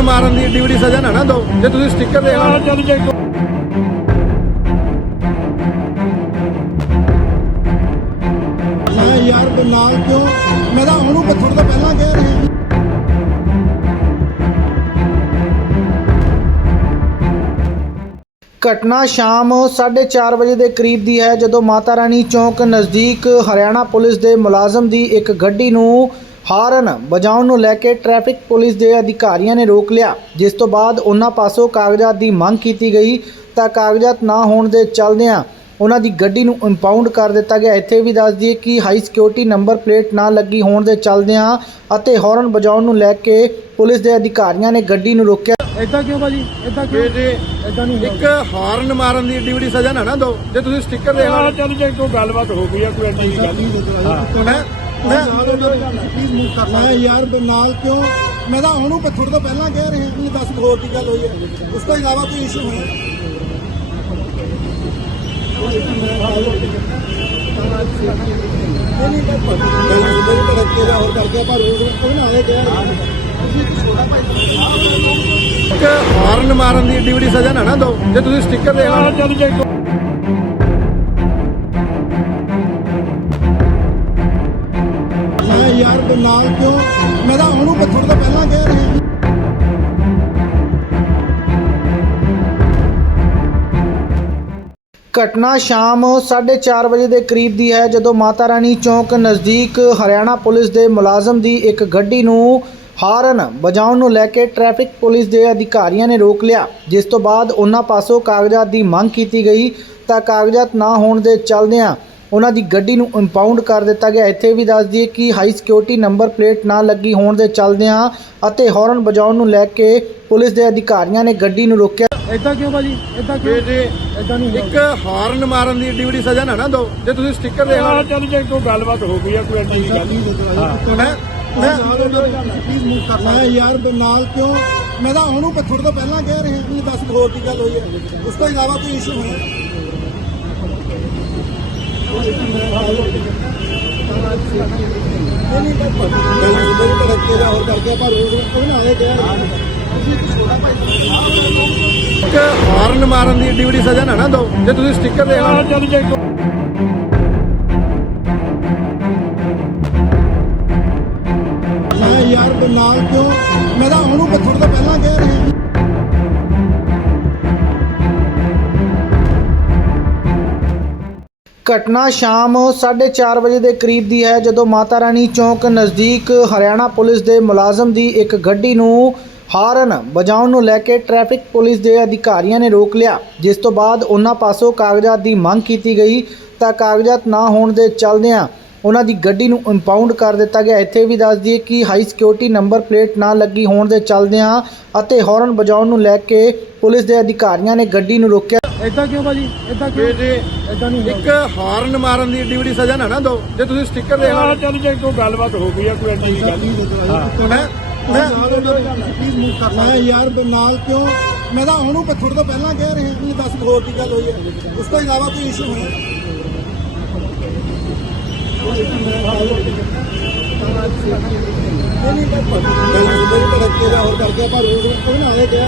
ਹਾਰਨ ਮਾਰਨ ਦੀ ਏਡੀ ਵੱਡੀ ਸਜ਼ਾ ਨਾ ਨਾ ਦਿਓ। ਜੇ ਤੁਸੀਂ ਸਟicker ਦੇਖ ਲਓ ਚੱਲ ਜੇ ਮੈਂ ਯਾਰ ਦੇ ਨਾਲ ਕਿਉਂ? ਮੈਂ ਤਾਂ ਉਹਨੂੰ ਥੋੜਾ ਤੋਂ ਪਹਿਲਾਂ ਕਹਿ ਰਿਹਾ ਘਟਨਾ ਸ਼ਾਮ 4:30 ਵਜੇ ਦੇ ਕਰੀਬ ਦੀ ਹੈ ਜਦੋਂ ਮਾਤਾ ਰਾਣੀ ਚੌਕ ਨਜ਼ਦੀਕ ਹਰਿਆਣਾ ਪੁਲਿਸ ਦੇ ਮੁਲਾਜ਼ਮ ਦੀ ਇੱਕ ਗੱਡੀ ਨੂੰ ਹਾਰਨ ਵਜਾਉਣ ਨੂੰ ਲੈ ਕੇ ਟ੍ਰੈਫਿਕ ਪੁਲਿਸ ਦੇ ਅਧਿਕਾਰੀਆਂ ਨੇ ਰੋਕ ਲਿਆ। ਜਿਸ ਤੋਂ ਬਾਅਦ ਉਹਨਾਂ ਪਾਸੋਂ ਕਾਗਜ਼ਾਤ ਦੀ ਮੰਗ ਕੀਤੀ ਗਈ ਤਾਂ ਕਾਗਜ਼ਾਤ ਨਾ ਹੋਣ ਦੇ ਚੱਲਦਿਆਂ ਉਹਨਾਂ ਦੀ ਗੱਡੀ ਨੂੰ ਇੰਪਾਊਂਡ ਕਰ ਦਿੱਤਾ ਗਿਆ। ਇੱਥੇ ਵੀ ਦੱਸ ਦਈਏ ਕਿ ਹਾਈ ਸਿਕਿਉਰਿਟੀ ਨੰਬਰ ਪਲੇਟ ਨਾ ਲੱਗੀ ਹੋਣ ਦੇ ਚੱਲਦਿਆਂ ਅਤੇ ਹਾਰਨ ਵਜਾਉਣ ਨੂੰ ਲੈ ਕੇ ਪੁਲਿਸ ਦੇ ਅਧਿਕਾਰੀਆਂ ਨੇ ਗੱਡੀ ਨੂੰ ਰੋਕਿਆ। ਇਦਾਂ ਕਿਉਂ ਭਾਜੀ? ਇਦਾਂ ਕਿਉਂ? ਜੇ ਜੇ। ਇਦਾਂ ਨਹੀਂ ਇੱਕ ਹਾਰਨ ਮਾਰਨ ਦੀ ਏਡੀ ਵੱਡੀ ਸਜ਼ਾ ਨਾ ਨਾ ਦਿਓ। ਜੇ ਤੁਸੀਂ ਸਟicker ਹਾਂ ਲਓ ਚੱਲ ਜੇ ਕੋਈ ਗੱਲਬਾਤ ਹੋ ਗਈ ਆ ਕੋਈ ਐਡੀ ਗੱਲ। ਮੈਂ ਮੈਂ ਮੈਂ ਪਲੀਜ਼ ਮੂਵ ਕਰ ਮੈਂ ਯਾਰ ਦੇ ਨਾਲ ਕਿਉਂ? ਮੈਂ ਤਾਂ ਉਹਨੂੰ ਥੋੜਾ ਤੋਂ ਪਹਿਲਾਂ ਕਹਿ ਰਿਹਾ ਕਿ ਦੱਸ ਹੋਰ ਕੀ ਗੱਲ ਹੋਈ ਹੈ। ਉਸ ਤੋਂ ਇਲਾਵਾ ਕੋਈ ਇਸ਼ੂ ਹੋਇਆ? ਨਹੀਂ ਨਹੀਂ ਬਸ ਮੇਰੀ ਤਾਂ ਰੱਖੇ ਦਾ ਹੋਰ ਕਰਕੇ ਪਰ ਉਹ ਨਾ ਆਲੇ ਕਹਿ ਇੱਕ ਹਾਰਨ ਮਾਰਨ ਦੀ ਏਡੀ ਵੱਡੀ ਸਜ਼ਾ ਨਾ ਨਾ ਦਿਓ। ਜੇ ਤੁਸੀਂ ਸਟicker ਦੇਖ ਹਾਂ ਯਾਰ ਦੇ ਨਾਲ ਕਿਉਂ? ਮੈਂ ਤਾਂ ਉਹਨੂੰ ਥੋੜਾ ਤੋਂ ਪਹਿਲਾਂ ਕਹਿ ਰਿਹਾ ਘਟਨਾ ਸ਼ਾਮ 4:30 ਵਜੇ ਦੇ ਕਰੀਬ ਦੀ ਹੈ, ਜਦੋਂ ਮਾਤਾ ਰਾਣੀ ਚੌਂਕ ਨਜ਼ਦੀਕ ਹਰਿਆਣਾ ਪੁਲਿਸ ਦੇ ਮੁਲਾਜ਼ਮ ਦੀ ਇੱਕ ਗੱਡੀ ਨੂੰ ਹਾਰਨ ਵਜਾਉਣ ਨੂੰ ਲੈ ਕੇ ਟ੍ਰੈਫਿਕ ਪੁਲਿਸ ਦੇ ਅਧਿਕਾਰੀਆਂ ਨੇ ਰੋਕ ਲਿਆ। ਜਿਸ ਤੋਂ ਬਾਅਦ ਉਹਨਾਂ ਪਾਸੋਂ ਕਾਗਜ਼ਾਤ ਦੀ ਮੰਗ ਕੀਤੀ ਗਈ, ਤਾਂ ਕਾਗਜ਼ਾਤ ਨਾ ਹੋਣ ਦੇ ਚੱਲਦਿਆਂ ਉਹਨਾਂ ਦੀ ਗੱਡੀ ਨੂੰ ਇੰਪਾਊਂਡ ਕਰ ਦਿੱਤਾ ਗਿਆ। ਇੱਥੇ ਵੀ ਦੱਸ ਦਈਏ ਕਿ ਹਾਈ ਸਿਕਿਉਰਿਟੀ ਨੰਬਰ ਪਲੇਟ ਨਾ ਲੱਗੀ ਹੋਣ ਦੇ ਚੱਲਦਿਆਂ ਅਤੇ ਹਾਰਨ ਵਜਾਉਣ ਨੂੰ ਲੈ ਕੇ ਪੁਲਿਸ ਦੇ ਅਧਿਕਾਰੀਆਂ ਨੇ ਗੱਡੀ ਨੂੰ ਰੋਕਿਆ। ਇਦਾਂ ਕਿਉਂ ਭਾਜੀ ਇਦਾਂ ਕਿਉਂ? ਜੇ ਇਦਾਂ ਨਹੀਂ ਇੱਕ ਹਾਰਨ ਮਾਰਨ ਦੀ ਏਡੀ ਵੱਡੀ ਸਜ਼ਾ ਨਾ ਨਾ ਦਿਓ। ਜੇ ਤੁਸੀਂ ਸਟicker ਹਾਂ ਲਓ ਚੱਲ ਜੇ ਕੋਈ ਗੱਲਬਾਤ ਹੋ ਗਈ ਆ ਕੋਈ ਐਡੀ ਗੱਲ। ਮੈਂ ਮੈਂ ਪਲੀਜ਼ ਮੂਵ ਕਰ ਮੈਂ ਯਾਰ ਦੇ ਨਾਲ ਕਿਉਂ ਮੈਂ ਤਾਂ ਉਹਨੂੰ ਥੋੜਾ ਤੋਂ ਪਹਿਲਾਂ ਕਹਿ ਰਿਹਾ ਕਿ ਦੱਸ ਹੋਰ ਕੀ ਗੱਲ ਹੋਈ ਹੈ। ਉਸ ਤੋਂ ਇਲਾਵਾ ਕੋਈ ਇਸ਼ੂ ਹੋਇਆ ਨਹੀਂ ਨਹੀਂ ਬਸ ਮੇਰੀ ਤਾਂ ਰੱਖੇ ਦਾ ਹੋਰ ਕਰਕੇ ਪਰ ਉਹ ਨਾ ਆਲੇ ਕਹਿ ਇੱਕ ਹਾਰਨ ਮਾਰਨ ਦੀ ਏਡੀ ਵੱਡੀ ਸਜ਼ਾ ਨਾ ਨਾ ਦਿਓ। ਜੇ ਤੁਸੀਂ ਸਟicker ਦੇ ਹਾਂ ਘਟਨਾ ਸ਼ਾਮ 4:30 ਵਜੇ ਦੇ ਕਰੀਬ ਦੀ ਹੈ, ਜਦੋਂ ਮਾਤਾ ਰਾਣੀ ਚੌਂਕ ਨਜ਼ਦੀਕ ਹਰਿਆਣਾ ਪੁਲਿਸ ਦੇ ਮੁਲਾਜ਼ਮ ਦੀ ਇੱਕ ਗੱਡੀ ਨੂੰ ਹਾਰਨ ਵਜਾਉਣ ਨੂੰ ਲੈ ਕੇ ਟ੍ਰੈਫਿਕ ਪੁਲਿਸ ਦੇ ਅਧਿਕਾਰੀਆਂ ਨੇ ਰੋਕ ਲਿਆ, ਜਿਸ ਤੋਂ ਬਾਅਦ ਉਹਨਾਂ ਪਾਸੋਂ ਕਾਗਜ਼ਾਤ ਦੀ ਮੰਗ ਕੀਤੀ ਗਈ, ਤਾਂ ਕਾਗਜ਼ਾਤ ਨਾ ਹੋਣ ਦੇ ਚੱਲਦਿਆਂ ਉਹਨਾਂ ਦੀ ਗੱਡੀ ਨੂੰ ਇੰਪਾਊਂਡ ਕਰ ਦਿੱਤਾ ਗਿਆ। ਇੱਥੇ ਵੀ ਦੱਸ ਦਈਏ ਕਿ ਹਾਈ ਸਿਕਿਉਰਿਟੀ ਨੰਬਰ ਪਲੇਟ ਨਾ ਲੱਗੀ ਹੋਣ ਦੇ ਚੱਲਦਿਆਂ ਅਤੇ ਹਾਰਨ ਵਜਾਉਣ ਨੂੰ ਲੈ ਕੇ ਪੁਲਿਸ ਦੇ ਅਧਿਕਾਰੀਆਂ ਨੇ ਗੱਡੀ ਨੂੰ ਰੋਕਿਆ। ਇਦਾਂ ਕਿਉਂ ਭਾਜੀ? ਇਦਾਂ ਕਿਉਂ? ਜੇ ਜੇ ਇਦਾਂ ਨਹੀਂ ਇੱਕ ਹਾਰਨ ਮਾਰਨ ਦੀ ਏਡੀ ਵੱਡੀ ਸਜ਼ਾ ਨਾ ਨਾ ਦਿਓ। ਜੇ ਤੁਸੀਂ ਸਟicker ਹਾਂ ਲਓ। ਚੱਲ ਜੇ ਕੋਈ ਗੱਲਬਾਤ ਹੋ ਗਈ ਆ ਕੋਈ ਐਡੀ ਗੱਲ। ਮੈਂ ਮੈਂ ਪਲੀਜ਼ ਮੂਵ ਕਰ ਮੈਂ ਯਾਰ ਦੇ ਨਾਲ ਕਿਉਂ? ਮੈਂ ਤਾਂ ਉਹਨੂੰ ਥੋੜਾ ਤੋਂ ਪਹਿਲਾਂ ਕਹਿ ਰਿਹਾ ਕਿ ਦੱਸ ਹੋਰ ਕੀ ਗੱਲ ਹੋਈ ਹੈ। ਉਸ ਤੋਂ ਇਲਾਵਾ ਕੋਈ ਇਸ਼ੂ ਹੋਇਆ ਨਹੀਂ ਨਹੀਂ ਬਸ ਮੇਰੀ ਤਾਂ ਰੱਖੇ ਦਾ ਹੋਰ ਕਰਕੇ ਪਰ ਉਹ ਨਾ ਆਲੇ ਕਹਿ